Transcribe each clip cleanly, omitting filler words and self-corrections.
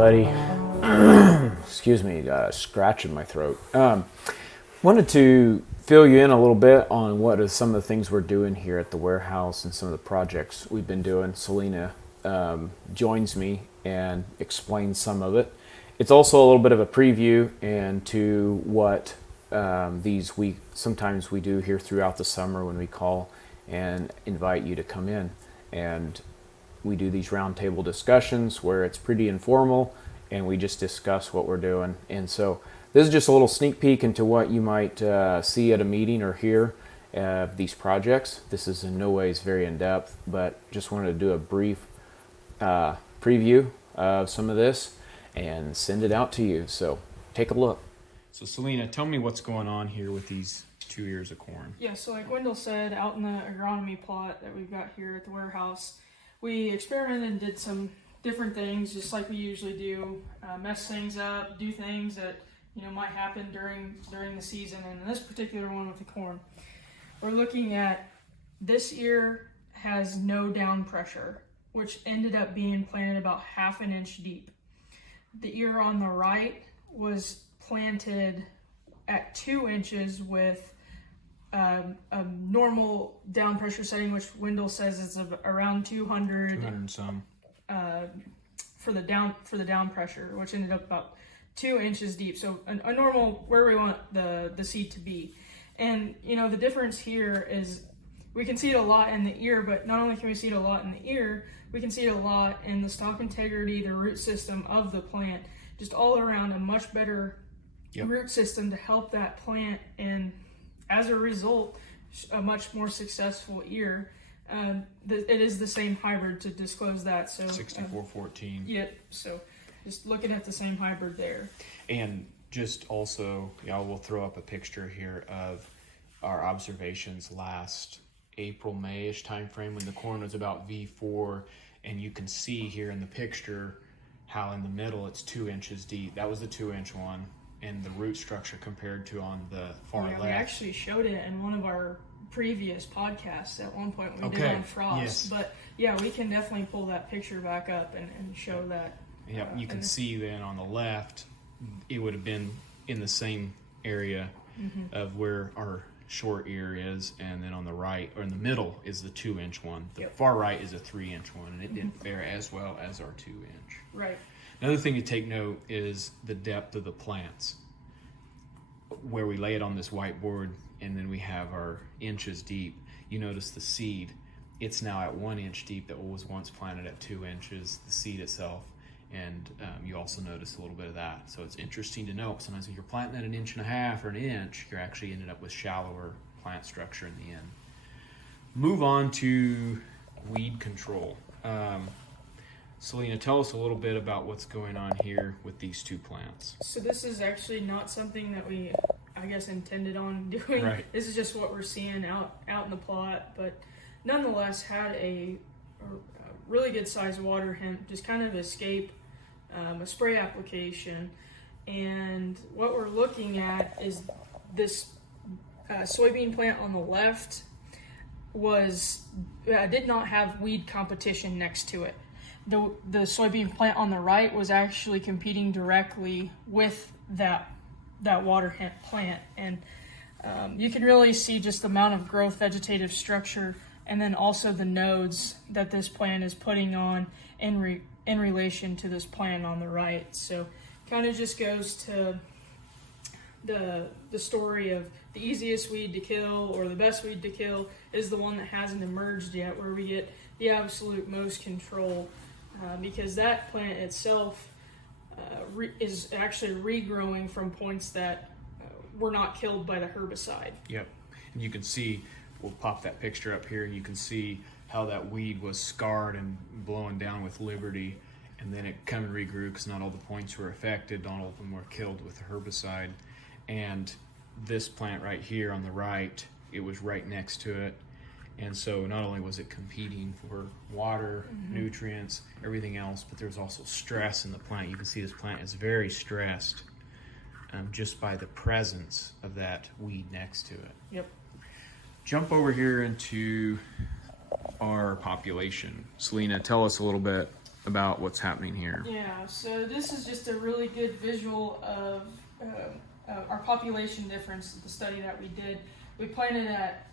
everybody. Excuse me, got a scratch in my throat. Wanted to fill you in a little bit on what are some of the things we're doing here at the warehouse and some of the projects we've been doing. Selena joins me and explains some of it. It's also a little bit of a preview into what sometimes we do here throughout the summer when we call and invite you to come in. And we do these roundtable discussions where it's pretty informal and we just discuss what we're doing. And so this is just a little sneak peek into what you might see at a meeting or hear of these projects. This is in no ways very in-depth, but just wanted to do a brief preview of some of this and send it out to you. So take a look. So Selena, tell me what's going on here with these 2 ears of corn. Yeah, so like Wendell said, out in the agronomy plot that we've got here at the warehouse, we experimented and did some different things, just like we usually do, mess things up, do things that might happen during the season. And in this particular one with the corn, we're looking at this ear has no down pressure, which ended up being planted about 1/2 inch deep. The ear on the right was planted at 2 inches with a normal down pressure setting, which Wendell says is around 200 and some for the down pressure, which ended up about 2 inches deep. So a normal where we want the seed to be. And the difference here is we can see it a lot in the ear, but not only can we see it a lot in the ear, we can see it a lot in the stalk integrity, the root system of the plant, just all around a much better root system to help that plant, and as a result, a much more successful ear. It is the same hybrid, to disclose that. So 6414. Yep. So just looking at the same hybrid there. And just also, we'll throw up a picture here of our observations last April, May-ish time frame when the corn was about V4, and you can see here in the picture how in the middle it's 2 inches deep. That was the 2-inch one, and the root structure compared to on the far left. We actually showed it in one of our previous podcasts at one point we did on frost. Yes. But yeah, we can definitely pull that picture back up and show that. Yeah, you can see then on the left, it would have been in the same area of where our short ear is, and then on the right, or in the middle, is the 2-inch one. The far right is a 3-inch one, and it didn't fare as well as our 2-inch. Right. Another thing to take note is the depth of the plants. Where we lay it on this whiteboard, and then we have our inches deep, you notice the seed, it's now at 1 inch deep that was once planted at 2 inches, the seed itself. And you also notice a little bit of that. So it's interesting to note, sometimes if you're planting at 1.5 inches or an inch, you're actually ended up with shallower plant structure in the end. Move on to weed control. Selena, tell us a little bit about what's going on here with these two plants. So this is actually not something that we, intended on doing. Right. This is just what we're seeing out in the plot, but nonetheless had a really good sized water hemp just kind of escape a spray application. And what we're looking at is this soybean plant on the left did not have weed competition next to it. The soybean plant on the right was actually competing directly with that water hemp plant, and you can really see just the amount of growth, vegetative structure, and then also the nodes that this plant is putting on in relation to this plant on the right. So kind of just goes to the story of the easiest weed to kill, or the best weed to kill, is the one that hasn't emerged yet, where we get the absolute most control, because that plant itself is actually regrowing from points that were not killed by the herbicide. Yep. And you can see, we'll pop that picture up here, and you can see how that weed was scarred and blowing down with Liberty, and then it come and regrew because not all the points were affected, not all of them were killed with the herbicide. And this plant right here on the right, it was right next to it. And so not only was it competing for water, nutrients, everything else, but there's also stress in the plant. You can see this plant is very stressed just by the presence of that weed next to it. Yep. Jump over here into our population. Selena, tell us a little bit about what's happening here. Yeah, so this is just a really good visual of our population difference, the study that we did. We planted at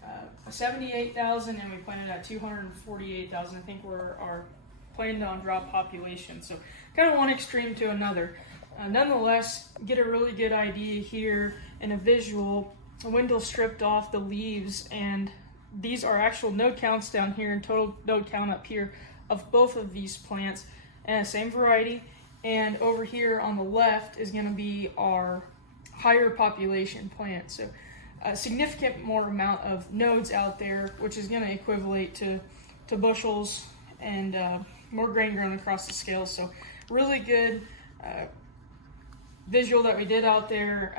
78,000 and we planted at 248,000. I think we're planning on drop population. So kind of one extreme to another. Nonetheless, get a really good idea here in a visual. The window stripped off the leaves, and these are actual node counts down here and total node count up here of both of these plants, and same variety. And over here on the left is going to be our higher population plant. So a significant more amount of nodes out there, which is going to equivalent to bushels and more grain grown across the scales. So really good visual that we did out there,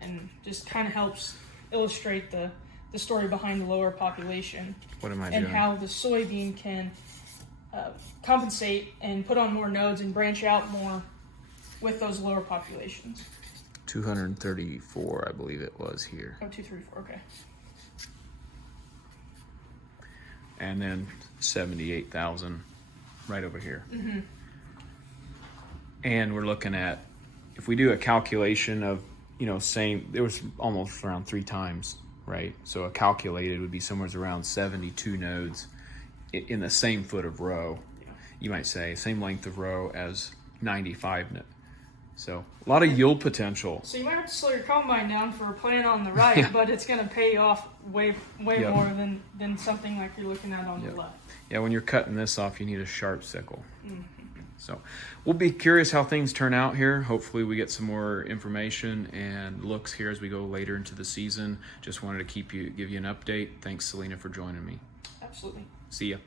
and just kind of helps illustrate the story behind the lower population. What am I and doing? how the soybean can compensate and put on more nodes and branch out more with those lower populations. 234, I believe it was here. Oh, 2, 3, 4, okay. And then 78,000 right over here. Mm-hmm. And we're looking at, if we do a calculation of, same, there was almost around 3 times, right? So a calculated would be somewhere around 72 nodes in the same foot of row. Yeah. You might say same length of row as 95 nodes. So a lot of yield potential. So you might have to slow your combine down for planting on the right, but it's going to pay off way Yep. more than something like you're looking at on Yep. the left. Yeah, when you're cutting this off, you need a sharp sickle. Mm-hmm. So we'll be curious how things turn out here. Hopefully we get some more information and looks here as we go later into the season. Just wanted to give you an update. Thanks, Selena, for joining me. Absolutely. See ya.